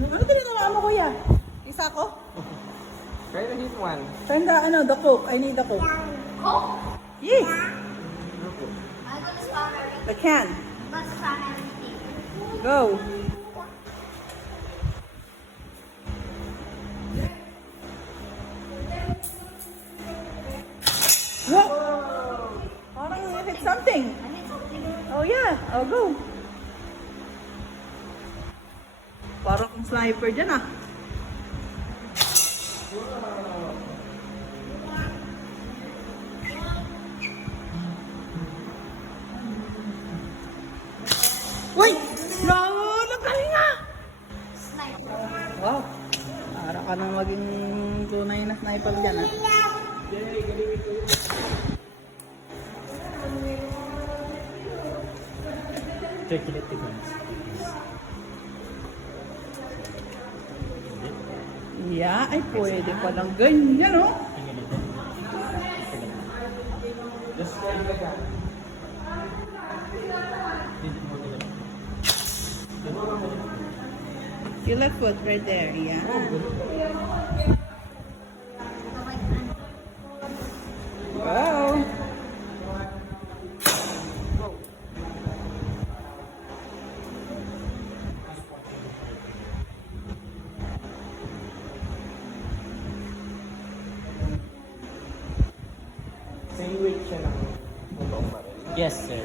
Ano tinatawa mo, kuya? Isa ko? Try to hit one. Turn the Coke. I need the Coke. Coke? Yes. I'm gonna start everything. The can. Let's try everything. Go. Whoa! Parang you hit something. I need something. Oh yeah. Oh, go. Parang kung sniper dyan ah. Uy! Nagaling ah! Sniper. Wow. Para ka nang maging tunay na sniper dyan ah. Circulate the guns. Yeah, ay pwede palang ganyan oh. Just try like that. You left foot right there, yeah. Wow. Same weight siya ng totoong baril. Yes, sir.